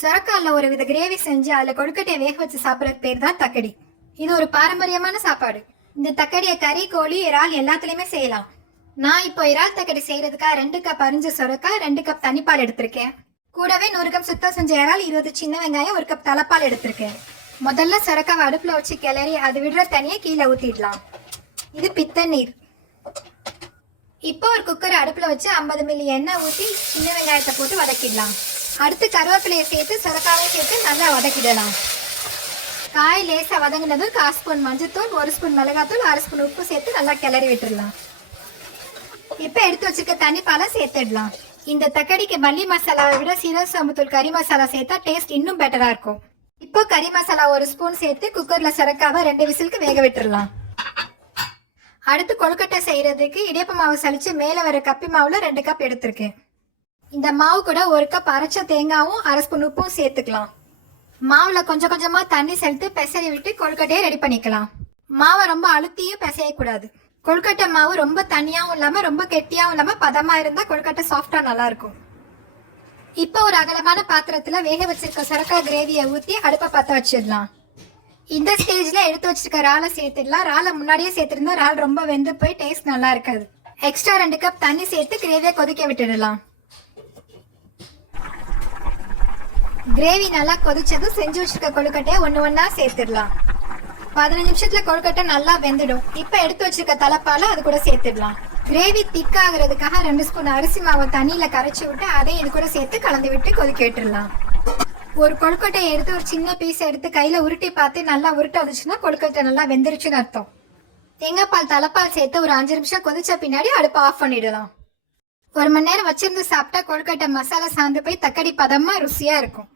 சொரக்கால்ல ஒரு வித கிரேவி செஞ்சு அதுல கொழுக்கட்டையை வேக வச்சு சாப்பிடறது பேர் தான் தக்கடி. இது ஒரு பாரம்பரியமான சாப்பாடு. இந்த தக்கடியை கறி கோழி இறால் எல்லாத்துலயுமே செய்யலாம். நான் இப்போ இறால் தக்கடி செய்யறதுக்காக ரெண்டு கப் அரிஞ்ச சொரக்காய் ரெண்டு கப் தனிப்பால் எடுத்திருக்கேன். கூடவே நூறு கப் சுத்தம் செஞ்ச இறால் இருபது சின்ன வெங்காயம் ஒரு கப் தலைப்பால் எடுத்திருக்கேன். முதல்ல சொரக்காவை அடுப்புல வச்சு கிளறி அது விடுற தனியை கீழே ஊத்திடலாம். இது பித்த நீர் இப்போ ஒரு குக்கர் அடுப்புல வச்சு 50 மில்லி எண்ணெய் ஊத்தி சின்ன வெங்காயத்தை போட்டு வதக்கிடலாம். அடுத்து கருவேப்பிலையை சேர்த்து சுரக்காவையும் சேர்த்து நல்லா வதக்கிடலாம். காய் லேசாக வதங்கினதும் கால் ஸ்பூன் மஞ்சத்தூள் ஒரு ஸ்பூன் மிளகாத்தூள் அரை ஸ்பூன் உப்பு சேர்த்து நல்லா கிளறி விட்டுடலாம். இப்போ எடுத்து வச்சிருக்க தண்ணி பாலை சேர்த்துடலாம். இந்த தக்கடிக்கு மல்லி மசாலாவை விட சீரக சோம்புத்தூள் கறி மசாலா சேர்த்தா டேஸ்ட் இன்னும் பெட்டராக இருக்கும். இப்போ கறி மசாலா ஒரு ஸ்பூன் சேர்த்து குக்கரில் சுரக்காவை ரெண்டு விசிலுக்கு வேக விட்டுறலாம் அடுத்து கொழுக்கட்டை செய்கிறதுக்கு இடியப்ப மாவு சளிச்சு மேலே வர கப்பி மாவில் ரெண்டு கப் எடுத்திருக்கேன். இந்த மாவு கூட ஒரு கப் அரைச்ச தேங்காவும் அரை ஸ்பூன் உப்பும் சேர்த்துக்கலாம். மாவுல கொஞ்சம் கொஞ்சமா தண்ணி சேர்த்து பெசரி விட்டு கொழுக்கட்டையை ரெடி பண்ணிக்கலாம். மாவை ரொம்ப அழுத்தியும் பிசையக்கூடாது கொழுக்கட்டை மாவு ரொம்ப தண்ணியாகவும் இல்லாம ரொம்ப கெட்டியாகவும் இல்லாம பதமா இருந்தா கொழுக்கட்டை சாஃப்டா நல்லா இருக்கும் இப்போ ஒரு அகலமான பாத்திரத்துல வேக வச்சிருக்க சுரக்கா கிரேவியை ஊத்தி அடுப்பை பத்த வச்சிடலாம். இந்த ஸ்டேஜ்ல எடுத்து வச்சிருக்க ராலை சேர்த்துடலாம். ராலை முன்னாடியே சேர்த்திருந்தா ரால் ரொம்ப வெந்து போய் டேஸ்ட் நல்லா இருக்காது. எக்ஸ்ட்ரா ரெண்டு கப் தண்ணி சேர்த்து கிரேவியை கொதிக்க விட்டுடலாம். கிரேவி நல்லா கொதிச்சதும் செஞ்சு வச்சிருக்க கொழுக்கட்டையை ஒன்று ஒன்றா சேர்த்துடலாம். பதினஞ்சு நிமிஷத்துல கொழுக்கட்டை நல்லா வெந்துடும். இப்போ எடுத்து வச்சிருக்க தலைப்பால அது கூட சேர்த்துடலாம். கிரேவி திக்காகிறதுக்காக ரெண்டு ஸ்பூன் அரிசி மாவை தண்ணியில் கரைச்சி விட்டு அதையும் இது கூட சேர்த்து கலந்து விட்டு கொதிக்க விட்டுடலாம். ஒரு கொழுக்கட்டையை எடுத்து ஒரு சின்ன பீஸ் எடுத்து கையில் உருட்டி பார்த்து நல்லா உருட்ட வந்துச்சுன்னா கொழுக்கட்டை நல்லா வெந்துருச்சுன்னு அர்த்தம். தேங்காய்பால் தலைப்பால் சேர்த்து ஒரு அஞ்சு நிமிஷம் கொதிச்ச பின்னாடி அடுப்பை ஆஃப் பண்ணிடலாம். ஒரு மணி நேரம் வச்சிருந்து சாப்பிட்டா கொழுக்கட்டை மசாலா சாந்து போய் தக்கடி பதமா ருசியா இருக்கும்.